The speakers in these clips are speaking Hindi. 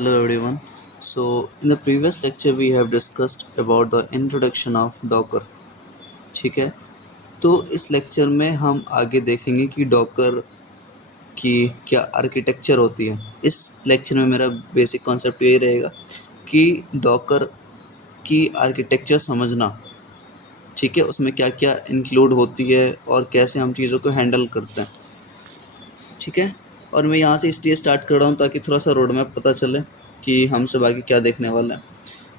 Hello everyone. So in the previous lecture we have discussed about the introduction of Docker. ठीक है, तो इस लेक्चर में हम आगे देखेंगे कि डॉकर की क्या आर्किटेक्चर होती है। इस लेक्चर में मेरा बेसिक कॉन्सेप्ट यही रहेगा कि डॉकर की आर्किटेक्चर समझना, ठीक है, उसमें क्या क्या इंक्लूड होती है और कैसे हम चीज़ों को हैंडल करते हैं। ठीक है, और मैं यहाँ से इसलिए स्टार्ट कर रहा हूँ ताकि थोड़ा सा रोड मैप पता चले कि हम सब आगे क्या देखने वाले हैं।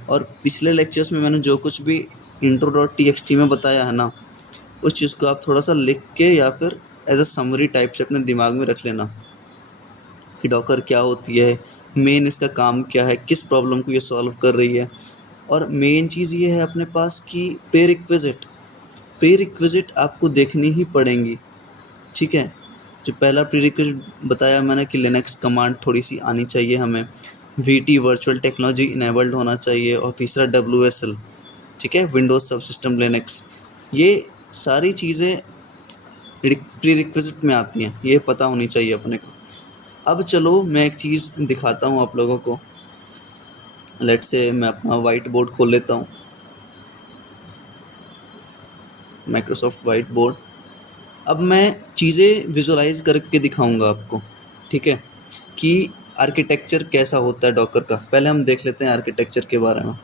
और पिछले लेक्चर्स में मैंने जो कुछ भी intro dot T x T में बताया है ना, उस चीज़ को आप थोड़ा सा लिख के या फिर एज अ समरी टाइप से अपने दिमाग में रख लेना कि डॉकर क्या होती है, मेन इसका काम क्या है, किस प्रॉब्लम को ये सॉल्व कर रही है। और मेन चीज़ ये है अपने पास कि प्री रिक्विजिट आपको देखनी ही पड़ेंगी। ठीक है, जो पहला प्री रिक्विजिट बताया मैंने कि लिनक्स कमांड थोड़ी सी आनी चाहिए हमें, वीटी वर्चुअल टेक्नोलॉजी इनेबल्ड होना चाहिए, और तीसरा WSL, ठीक है, विंडोज़ सब सिस्टम लिनक्स। ये सारी चीज़ें प्री रिक्विजिट में आती हैं, ये पता होनी चाहिए अपने को। अब चलो मैं एक चीज़ दिखाता हूँ आप लोगों को। लेट से मैं अपना वाइट बोर्ड खोल लेता हूँ, माइक्रोसॉफ्ट वाइट बोर्ड। अब मैं चीज़ें विजुलाइज करके दिखाऊंगा आपको, ठीक है, कि आर्किटेक्चर कैसा होता है डॉकर का। पहले हम देख लेते हैं आर्किटेक्चर के बारे में।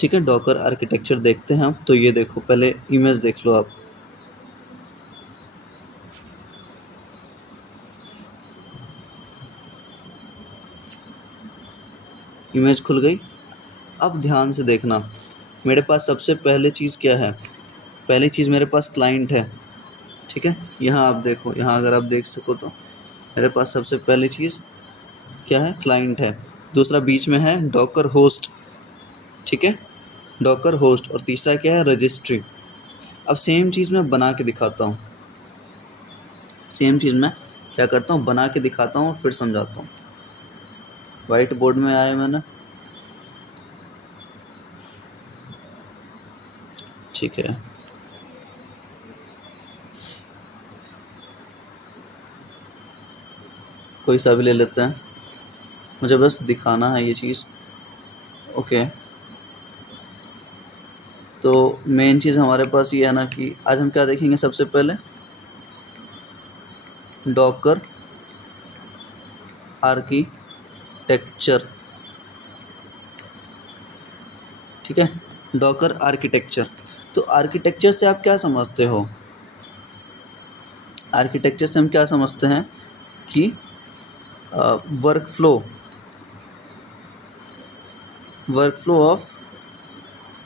ठीक है, डॉकर आर्किटेक्चर देखते हैं हम। तो ये देखो, पहले इमेज देख लो आप। इमेज खुल गई। अब ध्यान से देखना, मेरे पास सबसे पहले चीज़ क्या है। पहली चीज़ मेरे पास क्लाइंट है। ठीक है, यहाँ आप देखो, यहाँ अगर आप देख सको तो मेरे पास सबसे पहली चीज़ क्या है, क्लाइंट है। दूसरा बीच में है डॉकर होस्ट, ठीक है, डॉकर होस्ट। और तीसरा क्या है, रजिस्ट्री। अब सेम चीज़ मैं बना के दिखाता हूँ। सेम चीज़ मैं क्या करता हूँ, बना के दिखाता हूँ और फिर समझाता हूँ। वाइट बोर्ड में आया मैंने, ठीक है। कोई सा भी ले लेते हैं, मुझे बस दिखाना है ये चीज़। ओके, तो मेन चीज़ हमारे पास ये है ना कि आज हम क्या देखेंगे। सबसे पहले डॉकर आर्किटेक्चर, ठीक है, डॉकर आर्किटेक्चर। तो आर्किटेक्चर से आप क्या समझते हो? आर्किटेक्चर से हम क्या समझते हैं कि वर्क फ्लो ऑफ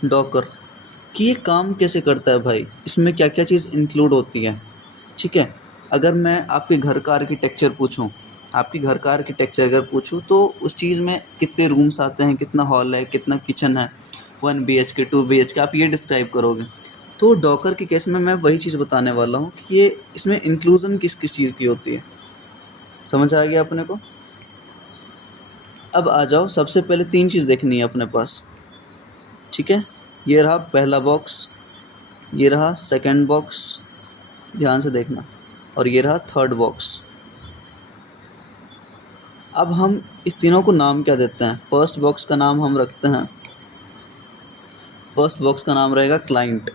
डॉकर, कि ये काम कैसे करता है भाई, इसमें क्या क्या चीज़ इंक्लूड होती है। ठीक है, अगर मैं आपके घर का आर्किटेक्चर पूछूं, आपके घर का आर्किटेक्चर अगर पूछूं तो उस चीज़ में कितने रूम्स आते हैं, कितना हॉल है, कितना किचन है, 1 BHK 2 BHK, आप ये डिस्क्राइब करोगे। तो डॉकर के केस में मैं वही चीज़ बताने वाला हूँ कि ये इसमें इंक्लूजन किस किस चीज़ की होती है। समझ आ गया अपने को? अब आ जाओ, सबसे पहले 3 चीज़ देखनी है अपने पास। ठीक है, ये रहा पहला बॉक्स, ये रहा सेकंड बॉक्स, ध्यान से देखना, और ये रहा थर्ड बॉक्स। अब हम इस तीनों को नाम क्या देते हैं? फर्स्ट बॉक्स का नाम हम रखते हैं, फर्स्ट बॉक्स का नाम रहेगा क्लाइंट।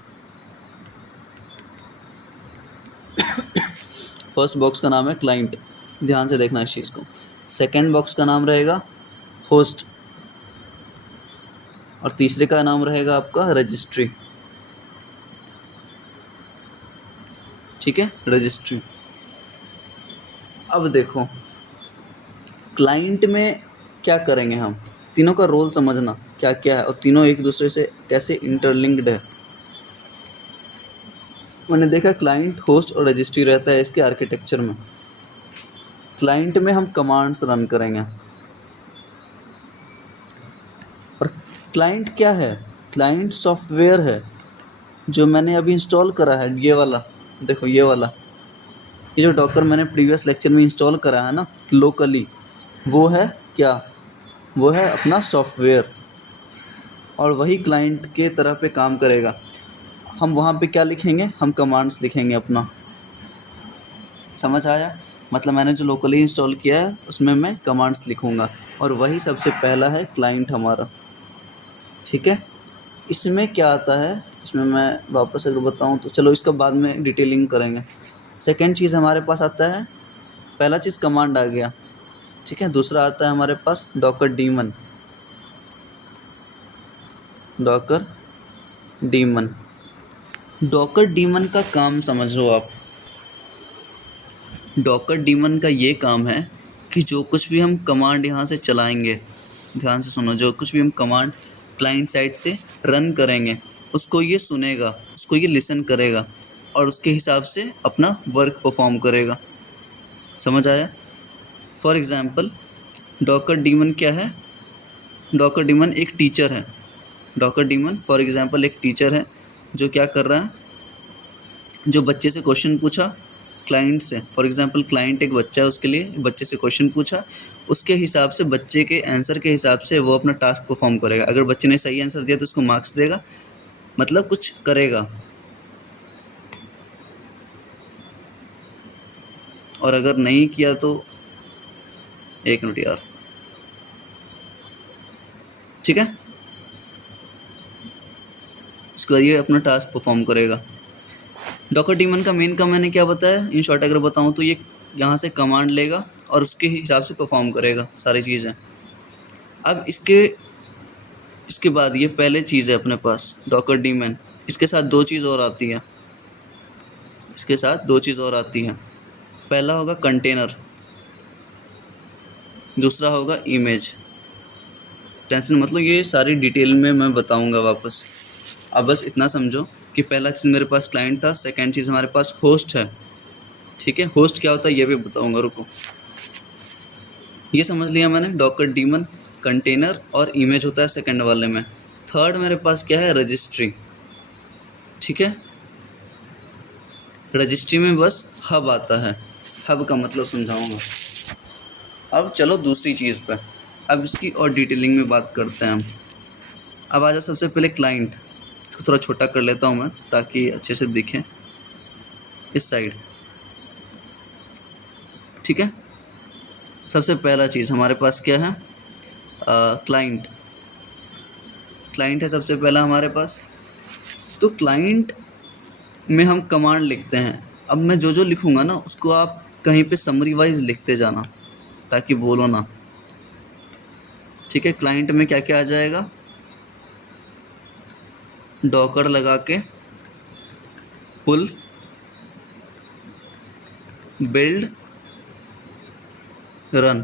फर्स्ट बॉक्स का नाम है क्लाइंट, ध्यान से देखना इस चीज़ को। सेकंड बॉक्स का नाम रहेगा होस्ट, और तीसरे का नाम रहेगा आपका रजिस्ट्री। ठीक है, रजिस्ट्री। अब देखो, क्लाइंट में क्या करेंगे हम, तीनों का रोल समझना क्या क्या है और तीनों एक दूसरे से कैसे इंटरलिंक्ड है। मैंने देखा क्लाइंट, होस्ट और रजिस्ट्री रहता है इसके आर्किटेक्चर में। क्लाइंट में हम कमांड्स रन करेंगे, और क्लाइंट क्या है, क्लाइंट सॉफ्टवेयर है जो मैंने अभी इंस्टॉल करा है। ये वाला देखो, ये वाला, ये जो डॉकर मैंने प्रीवियस लेक्चर में इंस्टॉल करा है ना लोकली, वो है क्या, वो है अपना सॉफ्टवेयर, और वही क्लाइंट के तरह पे काम करेगा। हम वहाँ पे क्या लिखेंगे, हम कमांड्स लिखेंगे अपना। समझ आया? मतलब मैंने जो लोकली इंस्टॉल किया है उसमें मैं कमांड्स लिखूँगा, और वही सबसे पहला है क्लाइंट हमारा। ठीक है, इसमें क्या आता है, इसमें मैं वापस अगर बताऊँ तो चलो इसका बाद में डिटेलिंग करेंगे। सेकेंड चीज़ हमारे पास आता है, पहला चीज़ कमांड आ गया, ठीक है। दूसरा आता है हमारे पास docker daemon. Docker daemon, docker daemon का काम समझ लो आप। डॉकर डीमन का ये काम है कि जो कुछ भी हम कमांड यहाँ से चलाएंगे, ध्यान से सुनो, जो कुछ भी हम कमांड क्लाइंट साइड से रन करेंगे उसको ये सुनेगा, उसको ये लिसन करेगा और उसके हिसाब से अपना वर्क परफॉर्म करेगा। समझ आया? फॉर एग्ज़ाम्पल डॉकर डीमन क्या है? डॉकर डीमन एक टीचर है। डॉकर डीमन फॉर एग्ज़ाम्पल एक टीचर है जो क्या कर रहा है, जो बच्चे से क्वेश्चन पूछा क्लाइंट से, फॉर एग्जांपल क्लाइंट एक बच्चा है, उसके लिए बच्चे से क्वेश्चन पूछा, उसके हिसाब से बच्चे के आंसर के हिसाब से वो अपना टास्क परफॉर्म करेगा। अगर बच्चे ने सही आंसर दिया तो उसको मार्क्स देगा, मतलब कुछ करेगा, और अगर नहीं किया तो एक मिनट यार, ठीक है, उसके बाद ये अपना टास्क परफॉर्म करेगा। डॉकर डीमन का मेन काम मैंने क्या बताया, इन शॉर्ट अगर बताऊँ तो ये यहाँ से कमांड लेगा और उसके हिसाब से परफॉर्म करेगा सारी चीज़ें। अब इसके बाद ये पहले चीज़ है अपने पास डॉकर डीमन, इसके साथ दो चीज़ और आती है, इसके साथ दो चीज़ और आती है। पहला होगा कंटेनर, दूसरा होगा इमेज। टेंशन मतलब ये सारी डिटेल में मैं बताऊंगा वापस। अब बस इतना समझो कि पहला चीज़ मेरे पास क्लाइंट था, सेकंड चीज़ हमारे पास होस्ट है। ठीक है, होस्ट क्या होता है ये भी बताऊंगा, रुको। ये समझ लिया मैंने, डॉकर डीमन, कंटेनर और इमेज होता है सेकंड वाले में। थर्ड मेरे पास क्या है, रजिस्ट्री। ठीक है, रजिस्ट्री में बस हब आता है, हब का मतलब समझाऊंगा। अब चलो दूसरी चीज़ पे, अब इसकी और डिटेलिंग में बात करते हैं हम। अब आ जाओ सबसे पहले क्लाइंट, इसको थोड़ा छोटा कर लेता हूँ मैं ताकि अच्छे से दिखे इस साइड। ठीक है, सबसे पहला चीज़ हमारे पास क्या है, क्लाइंट। क्लाइंट है सबसे पहला हमारे पास। तो क्लाइंट में हम कमांड लिखते हैं। अब मैं जो जो लिखूँगा ना उसको आप कहीं पे समरी वाइज लिखते जाना ताकि बोलो ना। ठीक है, क्लाइंट में क्या क्या आ जाएगा, डॉकर लगा के पुल, बिल्ड, रन।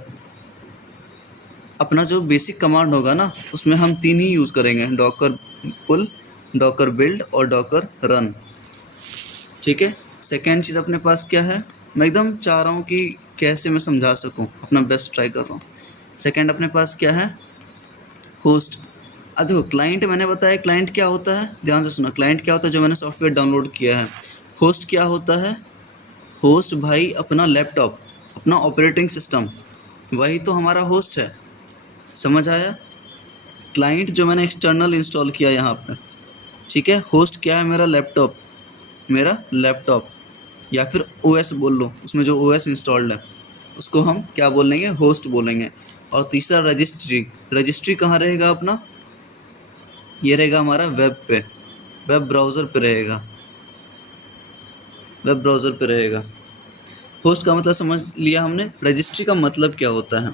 अपना जो बेसिक कमांड होगा ना उसमें हम तीन ही यूज़ करेंगे, डॉकर पुल, डॉकर बिल्ड और डॉकर रन। ठीक है, सेकेंड चीज़ अपने पास क्या है, मैं एकदम चाह रहा हूँ कि कैसे मैं समझा सकूँ, अपना बेस्ट ट्राई कर रहा हूँ। सेकेंड अपने पास क्या है, होस्ट। अब देखो क्लाइंट मैंने बताया, क्लाइंट क्या होता है, ध्यान से सुना, क्लाइंट क्या होता है जो मैंने सॉफ्टवेयर डाउनलोड किया है। होस्ट क्या होता है, होस्ट भाई अपना लैपटॉप, अपना ऑपरेटिंग सिस्टम, वही तो हमारा होस्ट है। समझ आया? क्लाइंट जो मैंने एक्सटर्नल इंस्टॉल किया यहाँ पर, ठीक है। होस्ट क्या है, मेरा लैपटॉप, मेरा लैपटॉप, या फिर ओएस बोल लो, उसमें जो ओएस इंस्टॉल्ड है उसको हम क्या बोलेंगे, होस्ट बोलेंगे। और तीसरा रजिस्ट्री, रजिस्ट्री कहाँ रहेगा अपना, ये रहेगा हमारा वेब पे, वेब ब्राउज़र पे रहेगा, वेब ब्राउज़र पे रहेगा। होस्ट का मतलब समझ लिया हमने। रजिस्ट्री का मतलब क्या होता है,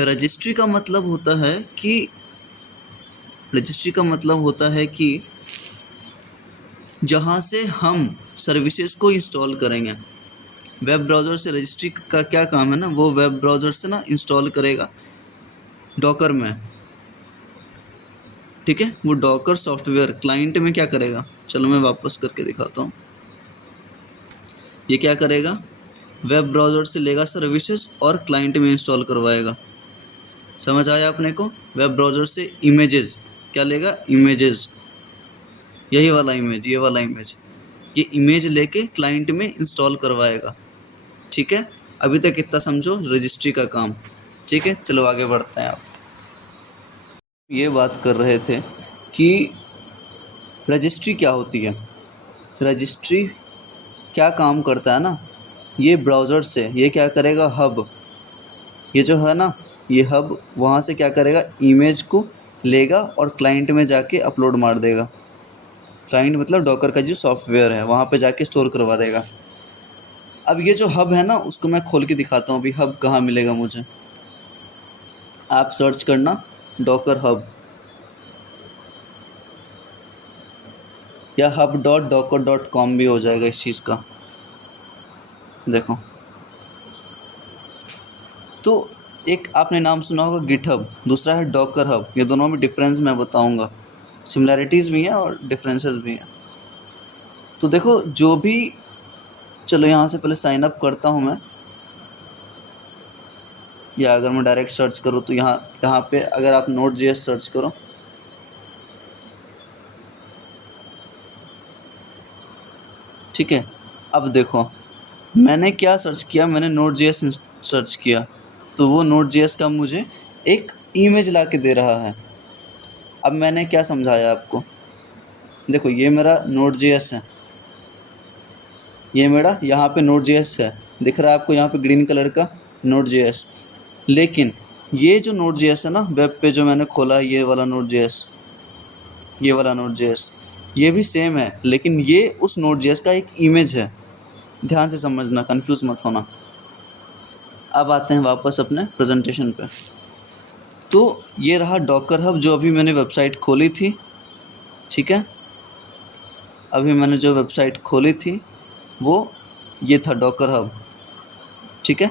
रजिस्ट्री का मतलब होता है कि, रजिस्ट्री का मतलब होता है कि जहाँ से हम सर्विसेज को इंस्टॉल करेंगे। वेब ब्राउज़र से रजिस्ट्री का क्या काम है ना, वो वेब ब्राउज़र से ना इंस्टॉल करेगा डॉकर में। ठीक है, वो डॉकर सॉफ्टवेयर क्लाइंट में क्या करेगा, चलो मैं वापस करके दिखाता हूँ। ये क्या करेगा, वेब ब्राउज़र से लेगा सर्विसेज और क्लाइंट में इंस्टॉल करवाएगा। समझ आया अपने को? वेब ब्राउज़र से इमेजेस क्या लेगा, इमेजेस, यही वाला इमेज, ये वाला इमेज, ये इमेज लेके क्लाइंट में इंस्टॉल करवाएगा। ठीक है, अभी तक इतना समझो रजिस्ट्री का काम। ठीक है, चलो आगे बढ़ते हैं। आप ये बात कर रहे थे कि रजिस्ट्री क्या होती है। रजिस्ट्री क्या काम करता है ना, ये ब्राउज़र से ये क्या करेगा, हब, ये जो है ना, ये हब वहाँ से क्या करेगा, इमेज को लेगा और क्लाइंट में जाके अपलोड मार देगा। क्लाइंट मतलब डॉकर का जो सॉफ्टवेयर है वहाँ पे जाके स्टोर करवा देगा। अब ये जो हब है ना, उसको मैं खोल के दिखाता हूँ अभी हब कहाँ मिलेगा मुझे। आप सर्च करना डॉकर हब या hub.docker.com भी हो जाएगा इस चीज़ का। देखो, तो एक आपने नाम सुना होगा गिटहब, दूसरा है डॉकर हब। ये दोनों में डिफरेंस मैं बताऊंगा, सिमिलैरिटीज़ भी हैं और डिफरेंसेस भी हैं। तो देखो जो भी, चलो यहाँ से पहले साइन अप करता हूँ मैं, या अगर मैं डायरेक्ट सर्च करूँ तो यहाँ यहाँ पे अगर आप Node.js सर्च करो, ठीक है। अब देखो मैंने क्या सर्च किया, मैंने Node.js सर्च किया, तो वो Node.js का मुझे एक इमेज ला के दे रहा है। अब मैंने क्या समझाया आपको, देखो ये मेरा Node.js है, ये मेरा यहाँ पे Node.js है, दिख रहा है आपको यहाँ पे ग्रीन कलर का Node.js। लेकिन ये जो Node.js है ना, वेब पे जो मैंने खोला है, ये वाला Node.js, ये वाला Node.js, ये भी सेम है, लेकिन ये उस Node.js का एक इमेज है। ध्यान से समझना, कंफ्यूज मत होना। अब आते हैं वापस अपने प्रेजेंटेशन पे। तो ये रहा डॉकर हब जो अभी मैंने वेबसाइट खोली थी, ठीक है। अभी मैंने जो वेबसाइट खोली थी वो ये था डॉकर हब, ठीक है।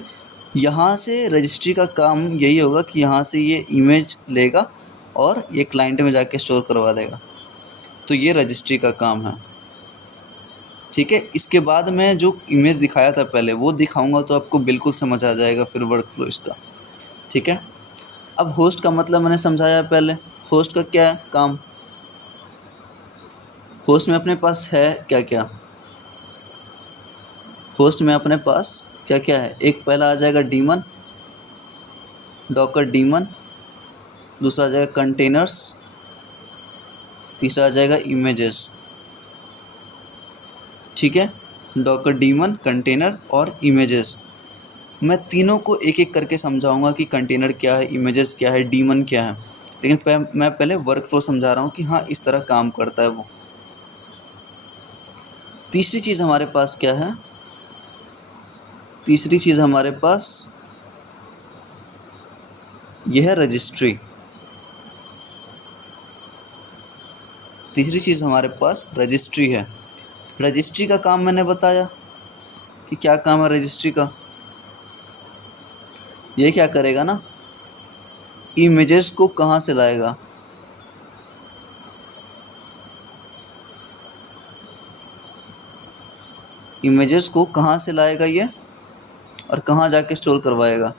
यहाँ से रजिस्ट्री का काम यही होगा कि यहाँ से ये इमेज लेगा और ये क्लाइंट में जाके स्टोर करवा देगा। तो ये रजिस्ट्री का काम है, ठीक है। इसके बाद मैं जो इमेज दिखाया था पहले वो दिखाऊंगा तो आपको बिल्कुल समझ आ जाएगा फिर वर्क फ्लो इसका, ठीक है। अब होस्ट का मतलब मैंने समझाया पहले, होस्ट का क्या है काम। होस्ट में अपने पास है क्या क्या, होस्ट में अपने पास क्या क्या है, एक पहला आ जाएगा डीमन, डॉकर डीमन, दूसरा आ जाएगा कंटेनर्स, तीसरा आ जाएगा इमेजेस, ठीक है। डॉकर डीमन, कंटेनर और इमेजेस। मैं तीनों को एक एक करके समझाऊंगा कि कंटेनर क्या है, इमेजेस क्या है, डीमन क्या है, लेकिन मैं पहले वर्क फ्लो समझा रहा हूँ कि हाँ इस तरह काम करता है वो। तीसरी चीज़ हमारे पास क्या है, तीसरी चीज़ हमारे पास यह है रजिस्ट्री। तीसरी चीज़ हमारे पास रजिस्ट्री है। रजिस्ट्री का काम मैंने बताया कि क्या काम है रजिस्ट्री का। ये क्या करेगा ना, इमेजेस को कहाँ से लाएगा, इमेजेस को कहाँ से लाएगा ये, और कहाँ जाके स्टोर करवाएगा।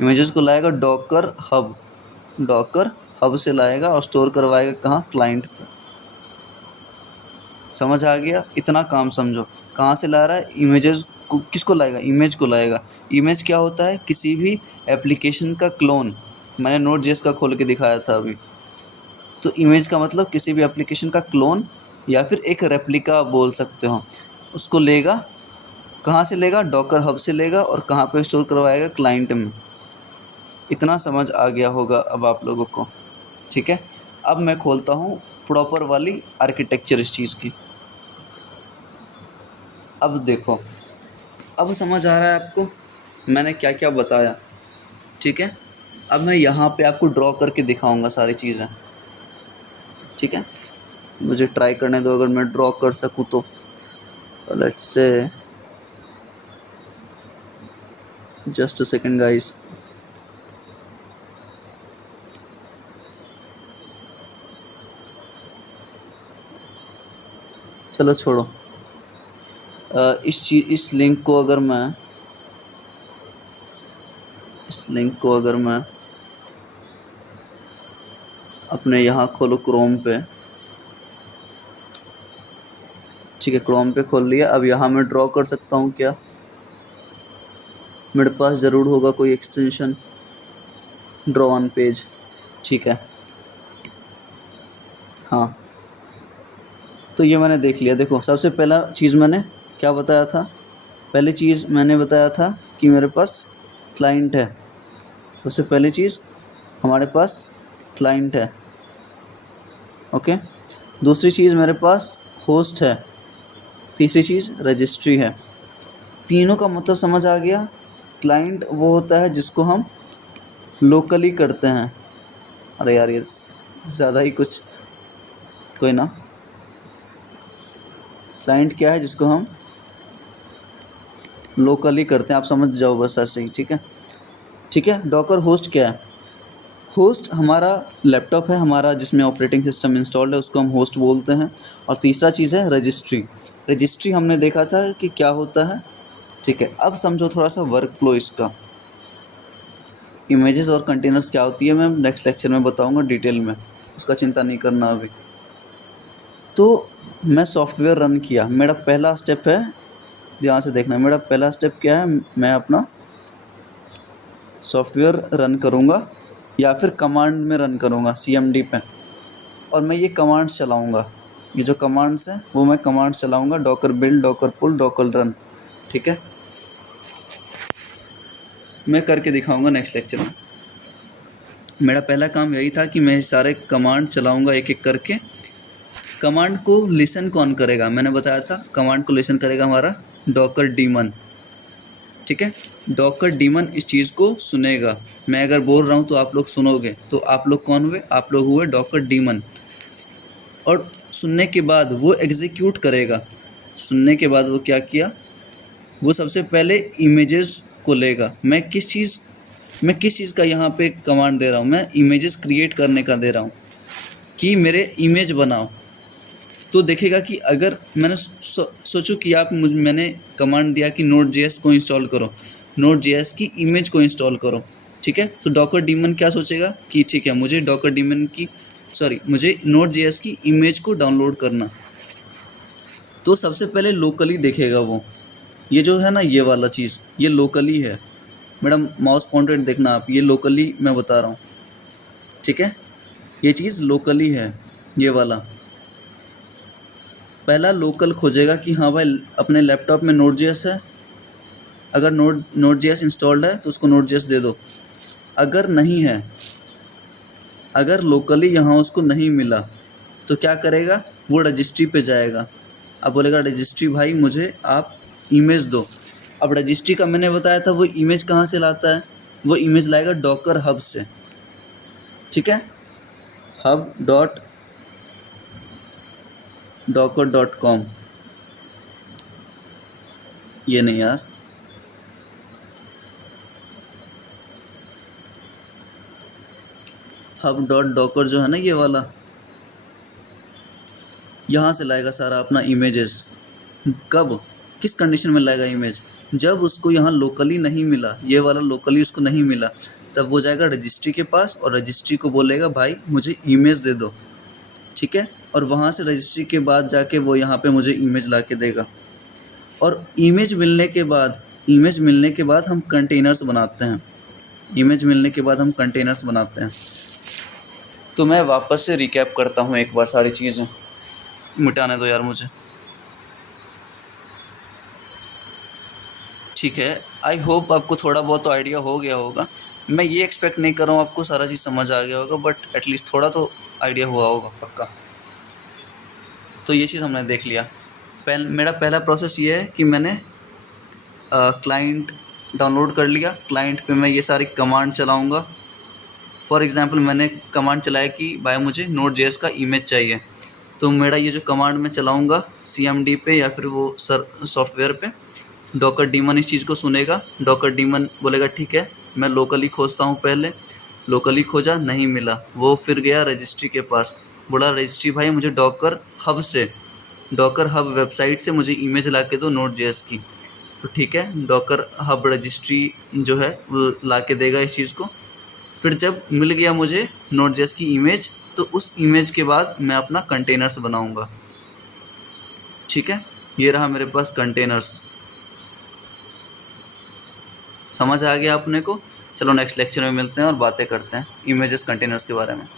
इमेजेस को लाएगा डॉकर हब, डॉकर हब से लाएगा और स्टोर करवाएगा कहाँ, क्लाइंट पे। समझ आ गया, इतना काम समझो। कहाँ से ला रहा है, इमेजेस को, किसको लाएगा, इमेज को लाएगा। इमेज क्या होता है, किसी भी एप्लीकेशन का क्लोन। मैंने Node.js का खोल के दिखाया था अभी। तो इमेज का मतलब किसी भी एप्लीकेशन का क्लोन या फिर एक रेप्लिका बोल सकते हो, उसको लेगा। कहाँ से लेगा, डॉकर हब से लेगा और कहाँ पे स्टोर करवाएगा, क्लाइंट में। इतना समझ आ गया होगा अब आप लोगों को, ठीक है। अब मैं खोलता हूँ प्रॉपर वाली आर्किटेक्चर इस चीज़ की। अब देखो, अब समझ आ रहा है आपको मैंने क्या क्या बताया, ठीक है। अब मैं यहाँ पे आपको ड्रॉ करके दिखाऊंगा सारी चीज़ें, ठीक है। मुझे ट्राई करने दो, अगर मैं ड्रॉ कर सकूँ तो। Let's say just a second guys. चलो छोड़ो, इस लिंक को अगर मैं, इस लिंक को अगर मैं अपने यहाँ खोलो क्रोम पे, ठीक है। क्रोम पे खोल लिया। अब यहाँ मैं ड्रॉ कर सकता हूँ क्या, मेरे पास ज़रूर होगा कोई एक्सटेंशन, ड्रॉ ऑन पेज, ठीक है। हाँ, तो ये मैंने देख लिया। देखो सबसे पहला चीज़ मैंने क्या बताया था, पहली चीज़ मैंने बताया था कि मेरे पास क्लाइंट है। सबसे पहली चीज़ हमारे पास क्लाइंट है, ओके। दूसरी चीज़ मेरे पास होस्ट है। तीसरी चीज़ रजिस्ट्री है। तीनों का मतलब समझ आ गया। क्लाइंट वो होता है जिसको हम लोकली करते हैं। अरे यार ये ज़्यादा ही कुछ, कोई ना। क्लाइंट क्या है जिसको हम लोकली करते हैं, आप समझ जाओ बस ऐसे ही, ठीक है। ठीक है, डॉकर होस्ट क्या है? होस्ट हमारा लैपटॉप है हमारा जिसमें ऑपरेटिंग सिस्टम इंस्टॉल्ड है, उसको हम होस्ट बोलते हैं। और तीसरा चीज़ है रजिस्ट्री। रजिस्ट्री हमने देखा था कि क्या होता है, ठीक है। अब समझो थोड़ा सा वर्क फ्लो इसका। इमेजेस और कंटेनर्स क्या होती है मैं नेक्स्ट लेक्चर में बताऊंगा डिटेल में, उसका चिंता नहीं करना अभी। तो मैं सॉफ्टवेयर रन किया, मेरा पहला स्टेप है, ध्यान से देखना, मेरा पहला स्टेप क्या है, मैं अपना सॉफ्टवेयर रन करूँगा या फिर कमांड में रन करूँगा CMD पे, और मैं ये कमांड्स चलाऊँगा। ये जो कमांड्स हैं वो मैं कमांड्स चलाऊँगा, डॉकर बिल्ड, डॉकर पुल, डॉकर रन, ठीक है। मैं करके दिखाऊँगा नेक्स्ट लेक्चर में। मेरा पहला काम यही था कि मैं सारे कमांड चलाऊँगा एक एक करके। कमांड को लिसन कौन करेगा, मैंने बताया था कमांड को लिसन करेगा हमारा डॉकर डीमन, ठीक है। डॉकर डीमन इस चीज़ को सुनेगा। मैं अगर बोल रहा हूँ तो आप लोग सुनोगे, तो आप लोग कौन हुए, आप लोग हुए डॉकर डीमन। और सुनने के बाद वो एग्जीक्यूट करेगा। सुनने के बाद वो क्या किया, वो सबसे पहले इमेजेस को लेगा। मैं किस चीज़ का यहाँ पे कमांड दे रहा हूँ, मैं इमेजेस क्रिएट करने का दे रहा हूँ कि मेरे इमेज बनाओ। तो देखेगा कि अगर मैंने सोचो कि मैंने कमांड दिया कि Node.js को इंस्टॉल करो, Node.js की इमेज को इंस्टॉल करो, ठीक है। तो डॉकर डीमन क्या सोचेगा कि ठीक है मुझे मुझे Node.js की इमेज को डाउनलोड करना। तो सबसे पहले लोकली देखेगा वो, ये जो है ना ये वाला चीज़, ये लोकली है। मेरा माउस पॉइंटर देखना आप, ये लोकली मैं बता रहा हूँ, ठीक है। ये चीज़ लोकली है, ये वाला। पहला लोकल खोजेगा कि हाँ भाई अपने लैपटॉप में Node.js है, अगर Node.js इंस्टॉल्ड है तो उसको Node.js दे दो। अगर नहीं है, अगर लोकली यहाँ उसको नहीं मिला तो क्या करेगा, वो रजिस्ट्री पे जाएगा। अब बोलेगा रजिस्ट्री भाई मुझे आप इमेज दो। अब रजिस्ट्री का मैंने बताया था वो इमेज कहाँ से लाता है, वो इमेज लाएगा डॉकर हब से, ठीक है। hub.docker.com, ये नहीं यार, hub.docker जो है ना ये वाला, यहाँ से लाएगा सारा अपना इमेजेस। कब, किस कंडीशन में लाएगा इमेज, जब उसको यहाँ लोकली नहीं मिला, ये वाला लोकली उसको नहीं मिला, तब वो जाएगा रजिस्ट्री के पास और रजिस्ट्री को बोलेगा भाई मुझे इमेज दे दो, ठीक है। और वहाँ से रजिस्ट्री के बाद जाके वो यहाँ पे मुझे इमेज ला के देगा। और इमेज मिलने के बाद हम कंटेनर्स बनाते हैं। इमेज मिलने के बाद हम कंटेनर्स बनाते हैं। तो मैं वापस से रिकैप करता हूँ एक बार, सारी चीज़ें मिटाने दो यार मुझे, ठीक है। आई होप आपको थोड़ा बहुत तो आइडिया हो गया होगा। मैं ये एक्सपेक्ट नहीं कर रहा हूँ आपको सारा चीज़ समझ आ गया होगा, बट एटलीस्ट थोड़ा तो आइडिया हुआ होगा पक्का। तो ये चीज़ हमने देख लिया। मेरा पहला प्रोसेस ये है कि मैंने क्लाइंट डाउनलोड कर लिया। क्लाइंट पे मैं ये सारी कमांड चलाऊँगा। फॉर एग्ज़ाम्पल मैंने कमांड चलाया कि भाई मुझे Node.js का इमेज चाहिए, तो मेरा ये जो कमांड मैं चलाऊँगा CMD पे या फिर वो सॉफ्टवेयर पे, डॉकर डीमन इस चीज़ को सुनेगा। डॉकर डीमन बोलेगा ठीक है मैं लोकली खोजता हूँ, पहले लोकली खोजा नहीं मिला, वो फिर गया रजिस्ट्री के पास, बोला रजिस्ट्री भाई मुझे डॉकर हब वेबसाइट से मुझे इमेज ला के दो Node.js की। तो ठीक है, डॉकर हब रजिस्ट्री जो है वो ला के देगा इस चीज़ को। फिर जब मिल गया मुझे Node.js की इमेज, तो उस इमेज के बाद मैं अपना कंटेनर्स बनाऊंगा, ठीक है। ये रहा मेरे पास कंटेनर्स। समझ आ गया अपने को। चलो नेक्स्ट लेक्चर में मिलते हैं और बातें करते हैं इमेजेस कंटेनर्स के बारे में।